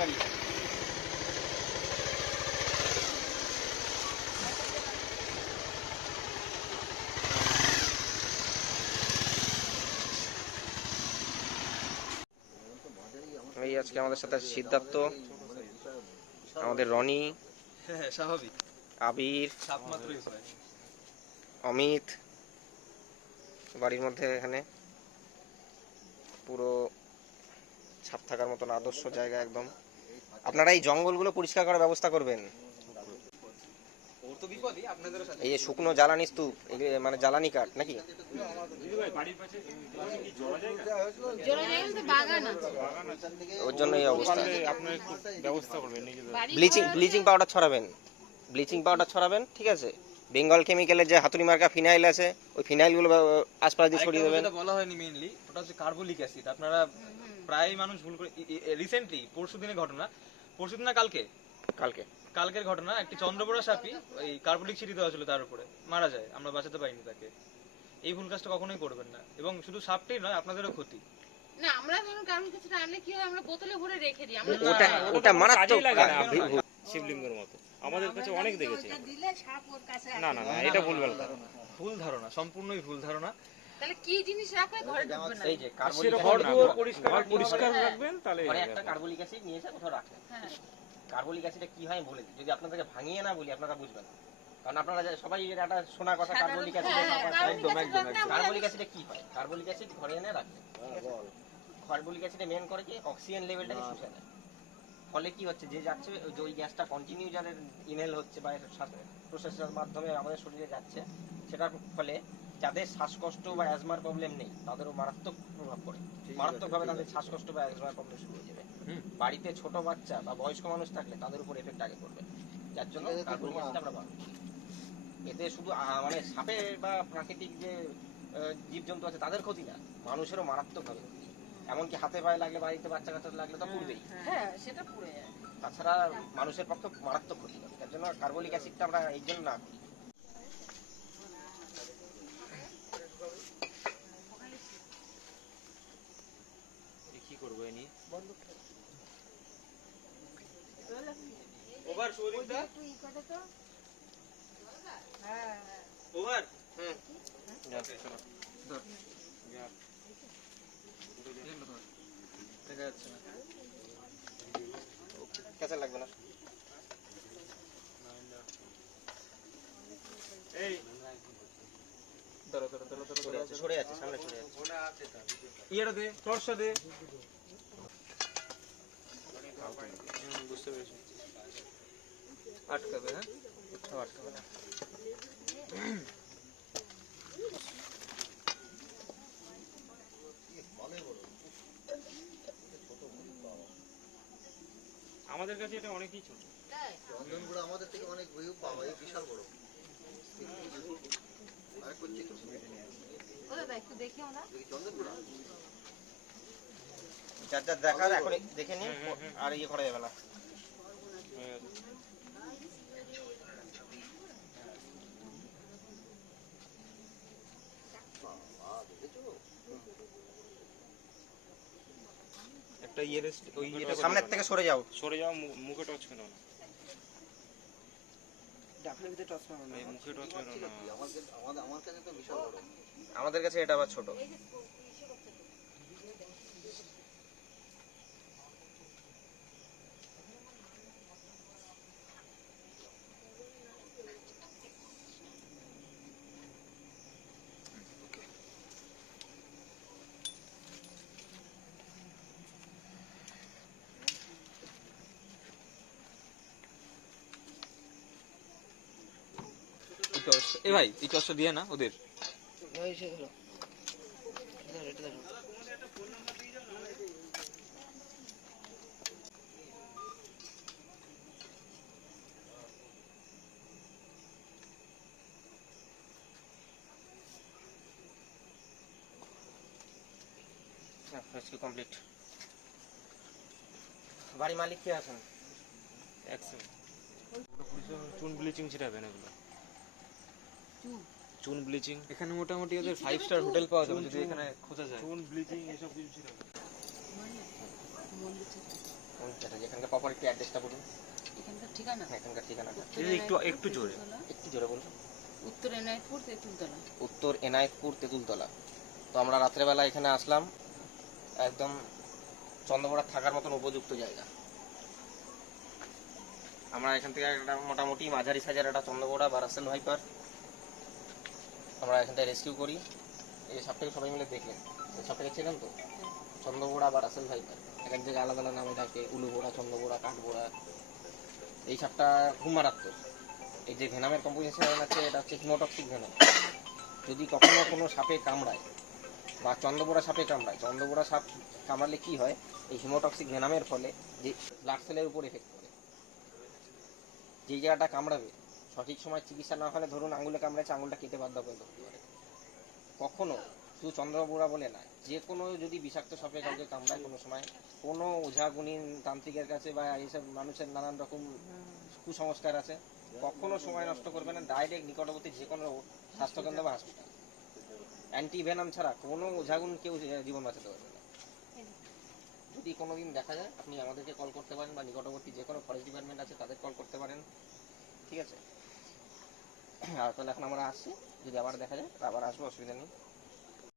বাড়ি। এই আজকে আমাদের সাথে আছে সিদ্ধার্থ, আমাদের রনি, স্বাভাবিক আবির, সাপ মাত্রই হয়। অমিত বাড়ির মধ্যে। এখানে পুরো ছাপ থাকার মতন আদর্শ জায়গা একদম। আপনারা এই জঙ্গলগুলো পরিষ্কার করার ব্যবস্থা করবেন। ওর তো বিপদই, আপনাদেরও সাথে। এই যে শুকনো জ্বালানি স্তূপ, মানে জ্বালানি কাঠ নাকি? ওর জন্য এই অবস্থা। ব্লিচিং পাউডার ছড়াবেন, ব্লিচিং পাউডার ছড়াবেন, ঠিক আছে? বেঙ্গল কেমিক্যালের যে হাতুড়ি মার্কা ফিনাইল আছে, ওই ফিনাইলগুলো আশপাশ দিয়ে ছড়িয়ে দেবেন। যেটা বলা হয়নি মেইনলি, ওটা হচ্ছে কার্বলিক অ্যাসিড। আপনারা প্রায় মানুষ ভুল করে, রিসেন্টলি পরশুদিনের ঘটনা, পরশুদিন না কালকের ঘটনা, একটি চন্দ্রপোড়া সাপি ওই কার্বলিক ছিটি দেওয়া ছিল তার উপরে, মারা যায়। আমরা বাঁচাতে পারিনি তাকে। এই ভুল কাজটা কখনোই করবেন না, এবং শুধু সাপটাই নয়, আপনাদেরও ক্ষতি। না, আমরা ধরুন কার্বলিক অ্যাসিড আনলে কি হয়, আমরা বোতলে ভরে রেখে দিই। আমরা ওটা মারাত্মক শিবলিঙ্গের মতো আমাদের কাছে অনেক দেখেছি। না না না, এটা ভুল ধারণা, সম্পূর্ণই ভুল ধারণা। তাহলে কি জিনিস রাখলে ঘরে ঢুকবে না? এই যে কার্বলিক পরিষ্কার রাখবেন, তাহলে ঘরে একটা কার্বলিক অ্যাসিড নিয়ে এসে কোথাও রাখেন। কার্বলিক অ্যাসিডে কি হয় বলে দিই, যদি আপনাদেরকে ভাঙিয়ে না বলি আপনারা বুঝবেন না। কারণ আপনারা সবাই একটা শোনা কথা, কার্বলিক অ্যাসিডে কার্বলিক অ্যাসিডে কি হয়, কার্বলিক অ্যাসিড ঘরে এনে রাখেন। কার্বলিক অ্যাসিডে মেন করে কি, অক্সিজেন লেভেলটাকে শুষে নেয়। ফলে কি হচ্ছে, যে যাচ্ছে ওই গ্যাসটা কন্টিনিউ যাদের ইনহেল হচ্ছে বা প্রসেসের মাধ্যমে আমাদের শরীরে যাচ্ছে, সেটার ফলে যাদের শ্বাসকষ্ট বা অ্যাজমার প্রবলেম নেই তাদেরও মারাত্মক প্রভাব পড়ে। মারাত্মকভাবে তাদের শ্বাসকষ্ট বা অ্যাজমার প্রবলেম শুরু হয়ে যাবে। বাড়িতে ছোট বাচ্চা বা বয়স্ক মানুষ থাকলে তাদের উপর এফেক্ট আগে করবে। যার জন্য কার্বলিক অ্যাসিড আমরা ব্যবহার করি। এতে শুধু মানে সাপের বা প্রাকৃতিক যে জীবজন্তু আছে তাদের ক্ষতি না, মানুষেরও মারাত্মকভাবে ক্ষতি। এমনকি হাতে পায়ে লাগলে, বাড়িতে বাচ্চা কাচ্চা লাগলে তো পুড়বেই। হ্যাঁ, সেটা পুড়ে যায়। তাছাড়া মানুষের পক্ষে মারাত্মক ক্ষতি করে। তার জন্য কার্বলিক অ্যাসিডটা আমরা এই জন্য না করি। কি করবো এ নিয়ে? ওভার সুদীপদা, ওভার। দেখা যাচ্ছে না, কাঁচা লাগবে না। এই সরে যাচ্ছে, সামনে সরে যাচ্ছে। ইয়েটা দে, টর্চটা দে। বুঝতে পেরেছি, আটকাবে। হ্যাঁ, আটকাবে না। আমাদের কাছে এটা অনেকই ছোট। চন্দনগুলো আমাদের থেকে অনেক পাওয়া, এই বিশাল বড়। চন্দনগুলো যার যার দেখার এখন দেখে নিন, আর ইয়ে করা যাবে না। একটা ইয়ের ওই ইয়েটা সামনের থেকে সরে যাও, সরে যাও, মুখে টচ করো না, মুখে টচ করো না। আমার কাছে তো বিশাল বড়। আমাদের কাছে এটা আবার ছোট। এ ভাই, এই টর্চটা দিয়ে না ওদের। কমপ্লিট। বাড়ি মালিক কে আছেন? চুন ব্লিচিং ছিটাবেন এগুলো, চুন ব্লিচিং। এখানে মোটামুটি ওদের 5 স্টার হোটেল পাওয়া যাবে যদি এখানে খোঁজা যায়। চুন ব্লিচিং এসব কিছু ছিটাবেন। যেখানকার প্রপার একটু অ্যাড্রেসটা বলুন। এখানকার ঠিকানা হ্যাঁ, এখানকার ঠিকানাটা একটু জোরে। একটু জোরে বলুন। উত্তর এনায়তপুর তেঁতুলতলা। উত্তর এনায়েতপুর তেঁতুলতলা। তো আমরা রাত্রেবেলা এখানে আসলাম, একদম চন্দ্রপড়া থাকার মতন উপযুক্ত জায়গা। আমরা এখান থেকে একটা মোটামুটি মাঝারি সাইজের একটা চন্দ্রপড়া বা রাসেল ভাইপার আমরা এখান থেকে রেস্কিউ করি। এই সাপটাকে সবাই মিলে দেখলেন, এই সাপটাকে চেনেন তো? চন্দ্রপোড়া বা রাসেল ভাইপার, এক এক জায়গায় আলাদা আলাদা নামে থাকে, উলুবোড়া, চন্দ্রবোড়া, কাঠবোড়া। এই সাপটা খুব মারাত্মক। এই যে ভেনামের কম্পোজিশন আছে, এটা হচ্ছে হিমোটক্সিক ভেনাম। যদি কখনো কোনো সাপে কামড়ায় বা চন্দ্রবোড়া সাপে কামড়ায়, চন্দ্রবোড়া সাপ কামড়ালে কি হয়, এই হিমোটক্সিক ভেনামের ফলে যে ব্লাড সেলের উপর এফেক্ট করে, যেই জায়গাটা কামড়াবে সঠিক সময় চিকিৎসা না হলে, ধরুন আঙুলে কামড়াচ্ছে, আঙুলটা কেটে বাদ দেওয়া পর্যন্ত হতে পারে। কখনো শুধু চন্দ্রবোড়া বলে না, যে কোনো যদি বিষাক্ত সাপে কাউকে কামড়ায় কোনো সময়, কোনো ওঝাগুনি তান্ত্রিকের কাছে বা এইসব মানুষের নানান রকম কুসংস্কার আছে, কখনো সময় নষ্ট করবে না, ডাইরেক্ট নিকটবর্তী যে কোনো স্বাস্থ্যকেন্দ্র বা হসপিটাল। অ্যান্টিভেনাম ছাড়া কোনো ওঝাগুন কেউ জীবন বাঁচাতে পারবে না। যদি কোনোদিন দেখা যায়, আপনি আমাদেরকে কল করতে পারেন বা নিকটবর্তী যে কোনো ফরেস্ট ডিপার্টমেন্ট আছে তাদের কল করতে পারেন, ঠিক আছে? আর তাহলে এখন আমরা আসছি, যদি আবার দেখা যায় আবার আসবো, অসুবিধা নেই।